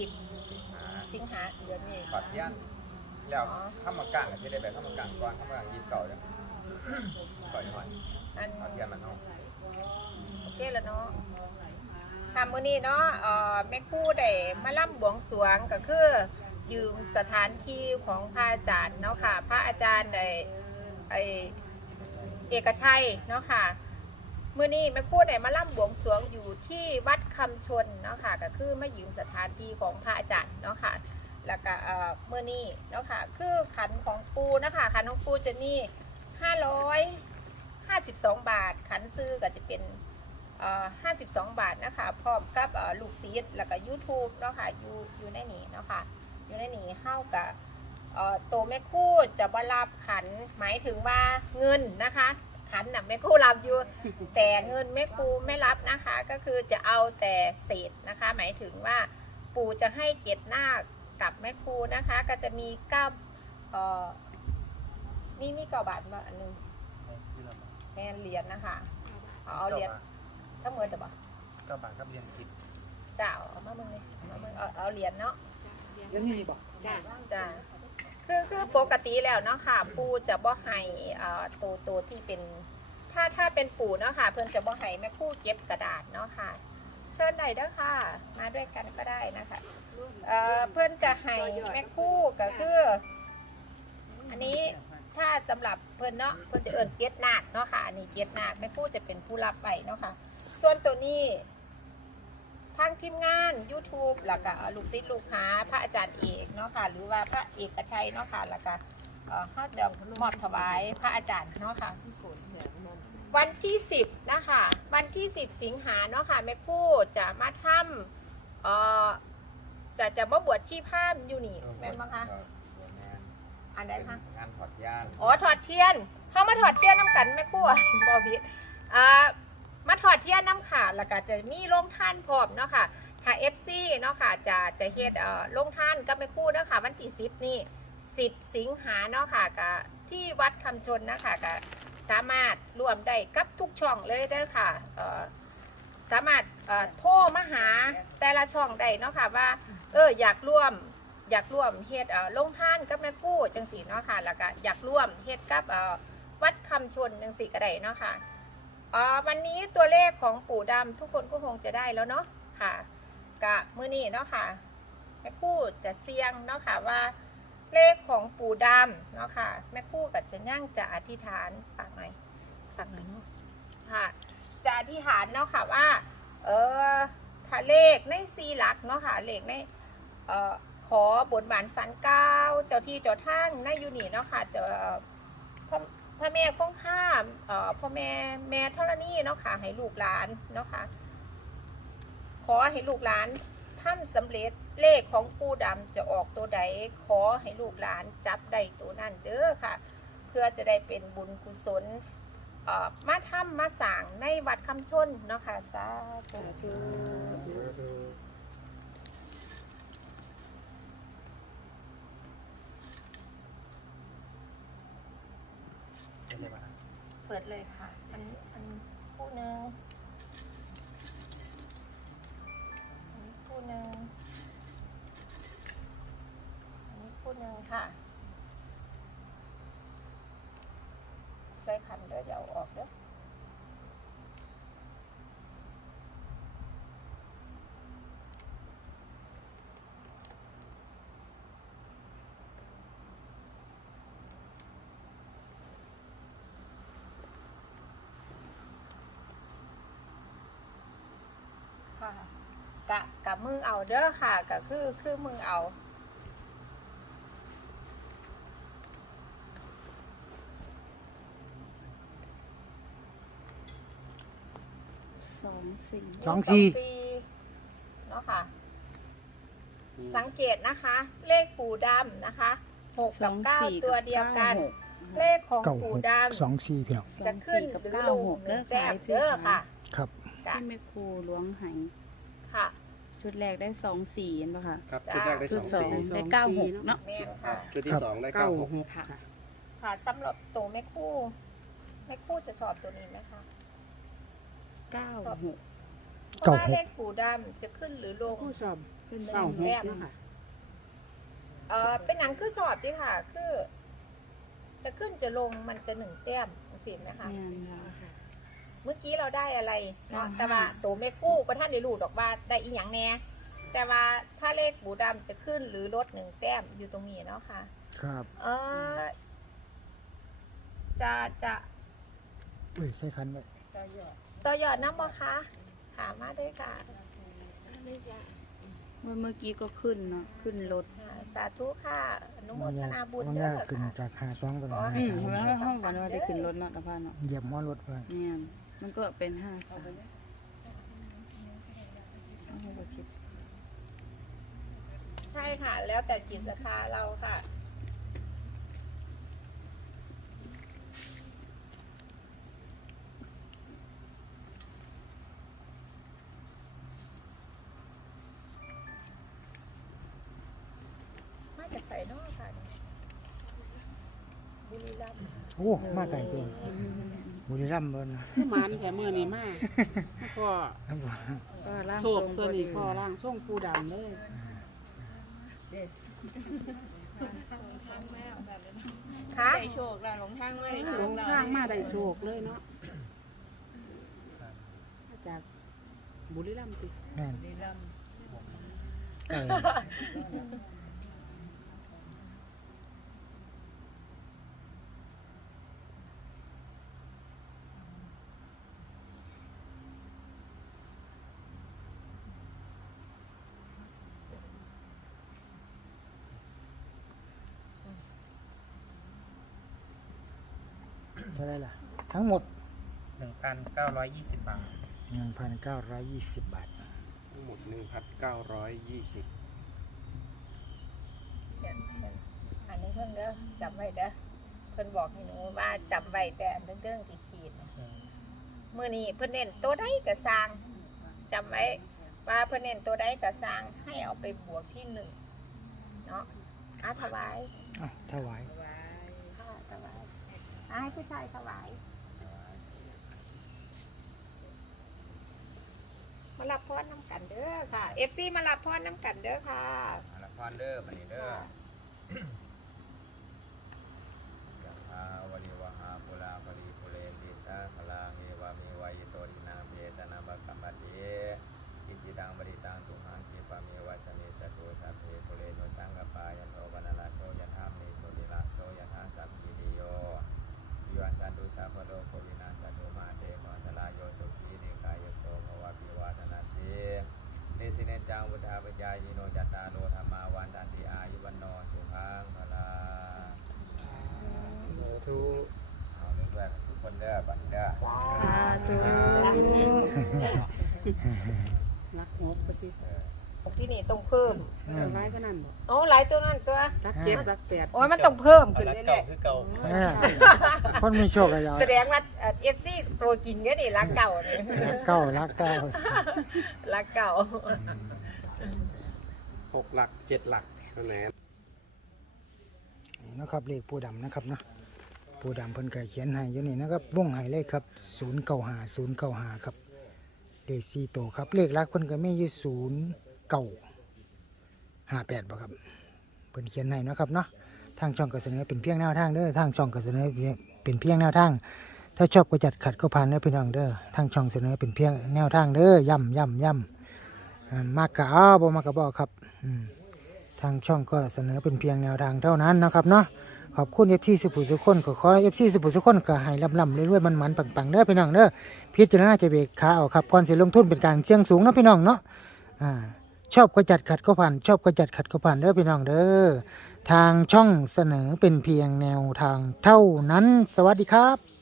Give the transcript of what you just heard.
สิบอ่าสิงหาเดือนนี้ถอดเทียนแล้วข้ามากลางก็จะได้แบบข้ามากลางก่อนข้ามากลางยิบเก่าเลยก่อนหน่อยอันถอดเทียนมันเอาโอเคแล้วเนาะค่ะมื้อนี้เนาะเอ่อแม่ครู่ได้มาล่ำบวงสรวงก็คือยืมสถานที่ของพระอาจารย์เนาะค่ะ พระอาจารย์ได้ไอเอกชัยเนาะค่ะ มื่อนี้แม่ครู่ได้มาล่ำบวงสรวงอยู่ที่วัดคำชนเนาะค่ะก็คือมายืมสถานที่ของพระอาจารย์เนาะค่ะแล้วก็เอ่อมื่อนี้เนาะค่ะคือขันของปูนะคะขันของปูจะมี552 บาท ขันซื้อก็จะเป็นเอ่อ52 บาทนะคะพร้อมกับเอ่อลูกซีดแล้วก็ YouTube เนาะค่ะอยู่อยู่ในนี้เนาะค่ะอยู่ในนี้เฮากับเอ่อตัวแม่ครู่จะบ่รับขันหมายถึงว่าเงินนะคะ ขันน่ะแม่ครู่รับอยู่ แต่เงินแม่ครูไม่รับนะคะ ก็คือจะเอาแต่เศษนะคะ หมายถึงว่าปู่จะให้เกียรติหน้ากับแม่ครูนะคะ ก็จะมีเก้าเอ่อมีมีเก้าบาทมาอันหนึงแม่นเหรียญนะคะเอาเอาเหรียญทั้งหมดเดี๋ยวบอกก็บาทครับเรียนสิบจ้าเอามามึงเลยเอามามึงเอาเอาเหรียญเนาะยังอยู่นี่บอกจ้าจ้า คือคือปกติแล้วเนาะค่ะ ปูจะบ่ให้เอ่อตัวตัวที่เป็นถ้าถ้าเป็นปู่เนาะค่ะ เพิ่นจะบ่ให้แม่คู่เก็บกระดาษเนาะค่ะเชิญได้เด้อค่ะ มาด้วยกันก็ได้นะคะเอ่อเพิ่นจะให้แม่คู่ก็คือ อันนี้ถ้าสำหรับเพิ่นเนาะเพิ่นจะเอิ้นเจ็ดนาคเนาะค่ะอันนี้เจ็ดนาคแม่คู่จะเป็นผู้รับไปเนาะค่ะ ส่วนตัวนี้ ทางทีมงาน YouTube แล้วก็ลูกศิษย์ลูกหาพระอาจารย์เอกเนาะค่ะ หรือว่าพระเอกชัยเนาะค่ะแล้วก็เอ่อเขาจะมอบถวายพระอาจารย์เนาะค่ะวันที่ 10 นะคะ วันที่ 10 สิงหาเนาะค่ะแม่ครู่จะมาทำเอ่อจะจะมาบวชชีพรามอยู่นี่แม่นบ้างคะอันใดคะงานถอดเทียนอ๋อถอดเทียนเขามาถอดเทียนน้ำกันแม่ครู่อะบอวิดอ่า มาถอดเทียนน้ำค่ะแล้วก็จะมีโรงท่านพร้อมเนาะค่ะถ้า FC เนาะค่ะจะจะเฮ็ดเอ่อโรงท่านกับแม่คู่เนาะค่ะวันที่10นี่10 สิงหาเนาะค่ะกับที่วัดคำชนนะคะกับสามารถรวมได้กับทุกช่องเลยเด้อค่ะเอ่อสามารถเอ่อโทรมาหาแต่ละช่องได้เนาะค่ะว่าเอออยากร่วมอยากร่วมเฮ็ดเอ่อลงท่านกับแม่กู้จังสีเนาะค่ะแล้วก็อยากร่วมเฮ็ดกับเอ่อวัดคำชนจังสีก็ได้เนาะค่ะ อ่อวันนี้ตัวเลขของปู่ดำทุกคนก็คงจะได้แล้วเนาะค่ะกะมือนี้เนาะค่ะแม่กู้จะเสี่ยงเนาะค่ะว่าเลขของปู่ดำเนาะค่ะแม่คู่กับจะย่างจะอธิษฐานฝากหน่อยฝากหน่อยเนาะค่ะจะอธิษฐานเนาะค่ะว่าเออถ้าเลขในสีหลักเนาะค่ะเลขในเอ่อขอบนบานสันเก้าเจ้าที่เจ้าทางในยูนี่เนาะค่ะจะพ พ่อแม่คงข้ามเอ่อพ่อแม่แม่ธรณีเนาะค่ะให้ลูกหลานเนาะค่ะขอให้ลูกหลานทำสำเร็จเลขของปู่ดำจะออกตัวใดขอให้ลูกหลานจับได้ตัวนั้นเด้อค่ะ เพื่อจะได้เป็นบุญกุศลมาทำมาสางในวัดคำชนเนาะค่ะสาธุ ปิดเลยค่ะ อันอันคู่หนึ่งอันนี้คู่หนึ่งอันนี้คู่หนึ่งค่ะ ใส่ขันเดี๋ยวจะเอาออกเด้อ ค่ะ กะกับมือเอาเด้อค่ะก็คือคือมือเอาสองสี่สองสี่เนาะค่ะ สังเกตนะคะ เลขปูดำนะคะหกกับเก้าตัวเดียวกัน เลขของเก้าปูหกดสองสี่พี่น้องำจะขึ้นหกับรือเก้าลงหกหเด้นึ่องแต้ขายมเพื่เด้ออค่ะ ครับจ้ะที่แม่ครูล้วงไหายค่ะ ชุดแรกได้สองสี่เห็นปะคะครับจ้าชุดแรกได้ชุสดองสองสีได้เก้าหกเนาะ แม่นค่ะ ชุดที่สองได้เก้าหกค่ะ ค่ะสำหรับตัวแม่คู่แม่คู่จะชอบตัวนี้ไหมคะเก้าหกเพราะว่าเก้าหกเลขปูดำจะขึ้นหรือลง ผู้ชอบขึ้นไปเก้าหหนึ่กงเนาะค่ะ เออเป็นหนังคือสอบจีค่ะ คือ จะขึ้นจะลงมันจะหนึ่งแต้มสิไหมคะ แม่นค่ะ เมื่อกี้เราได้อะไรเนาะอ่าฮะแต่ว่าตัวเมกู้ก็ท่านได้รู้ดอกว่าได้อีหยังแน่แต่ว่าถ้าเลขบูดำจะขึ้นหรือลดหนึ่งแต้มอยู่ตรงนี้เนาะค่ะ ครับเออจะจะอุ้ยใส่คันไว้ต่อยอดน้ำบ่คะถามมาด้วยค่ะเมื่อเมื่อกี้ก็ขึ้นเนาะขึ้นรถอ่าสาธุค่ะอนุโมมันทยากนาบุญมันเด้ยาอกขึ้นค่ะจากหาสองเป็นอ๋อหาอืมสามแล้วห้องกันว่าได้ขึ้นรถเนาะตะพานเนาะเหยียบหมอรถเพิ่นเนี่ย มันก็เป็นห้าสามเอาให้เราคิดใช่ค่ะ แล้วแต่จิตศรัทธาเราค่ะ มาจากใส่นอกค่ะบุรีรัมย์ โอ้ มาไกลตัว บุรีรัมย์เบิ่นคือหมันแต่มือนี้มาพ่อครับผมก็ร่างโศทรกงตัวพอนี้ดีพ่อร่างส่งปูดำเลยค่ะได้โชคแล้วหลงทางมาได้โชหลคงแล้วทางมาได้โชคเลยเนาะมาจากบุรีรัมย์ติแม่นเออ เท่าไหรล่ะ ทั้งหมด หนึ่งพันเก้าร้อยยี่สิบบาท 1,920 บาท ทั้งหมดหนึ่งพันเก้าร้อยยี่สิบเนี่ยเนี่ยอันนี้เพิ่นเด้อจำไว้เด้อเพิ่นบอกให้หนูว่าจำไว้แต่เรื่องๆที่ขีดน่ะมื่อนี้เพิ่นเน้นตัวใดก็สร้างจำไว้ว่าเพิ่นเน้นตัวใดก็สร้างให้เอาไปบวกที่หนึ่งเนาะอาถวายอ้าวถวายค่ะถวายอา ให้ผู้ชายถวายมารับพรน้ำกันเด้อค่ะเอฟซีมารับพรน้ำกันเด้อค่ะอาละพรเด้อบัดนี้เด้อยัพาวลิวหาปุราปริปุเรนติสาพลาเมวะเมวายโตทินาเพตนาบกัมปะเทอิจิตังบริตังตุหังคิปะเมวะสมิสตุสัพเพปุเรโนสังกปายันโทปนาลาโชยันทามิโสติลาโชยันทาสัพพิริโยยวันสันตุสัพพะโลกวินาสตุมาเตมอนทลายโยสุขีนิกายโตภวะปิวาทนาสี เนสิเนจังวุฒาปจายโนจัตตาโลธรรมาวันตันติอายุวันโนสุขังพลา ทุ เอาเรื่อยๆทุกคนเด้อบัดเด้อ สาธุ รักงกปฏิเออที่นี่ต้องเพิ่มร้ายก็นั่นบอกโอ้หลายตัวนั่นตัวรักเจ็ดรักแปดโอ้ยมันต้องเพิ่มขึ้นเรื่อยคือเก่าแม่คนมีโชคอะยาวๆแสดงว่าเอฟซีตัวกินก็นี่รักเก่านี่รักเก้ารักเก้ารักเก่าหกหลักเจ็ดหลักเท่านั้นนี่นะครับเลขปูดำนะครับเนาะปูดำเพิ่นก็เขียนให้อยู่นี่นะครับวงให้เลขครับศูนย์เก้าหาศูนย์เก้าหาครับ เลขสี่ตัวครับ เลขลักเพิ่นก็มีอยู่ศูนย์เก้าห้าแปดบ่ครับเพิ่นเขียนให้นะครับเนาะทางช่องก็เสนอเป็นเพียงแนวทางเด้อทางช่องก็เสนอเป็นเพียงแนวทาง ถ้าชอบก็จัดขัดก็ผ่านเด้อพี่น้องเด้อทางช่องเสนอเป็นเพียงแนวทางเด้อย่ำย่ำย่ำมากกะอ้าวบ่มากกะบ่ครับอืทางช่องก็เสนอเป็นเพียงแนวทางเท่านั้นนะครับเนาะ ขอบคุณเอฟซีสุภูสุคนขอขอเอฟซีสุภูสุคนก็ให้ลำลำเรื่อยๆมันมันปังๆเด้อพี่น้องเด้อพิจารณาจะเบรกขาเอาครับก่อนเสียลงทุนเป็นการเสี่ยงสูงนะพี่น้องเนาะอ่าชอบก็จัดขัดก็ผ่าน ชอบก็จัดขัดก็ผ่านเด้อพี่น้องเด้อทางช่องเสนอเป็นเพียงแนวทางเท่านั้น สวัสดีครับ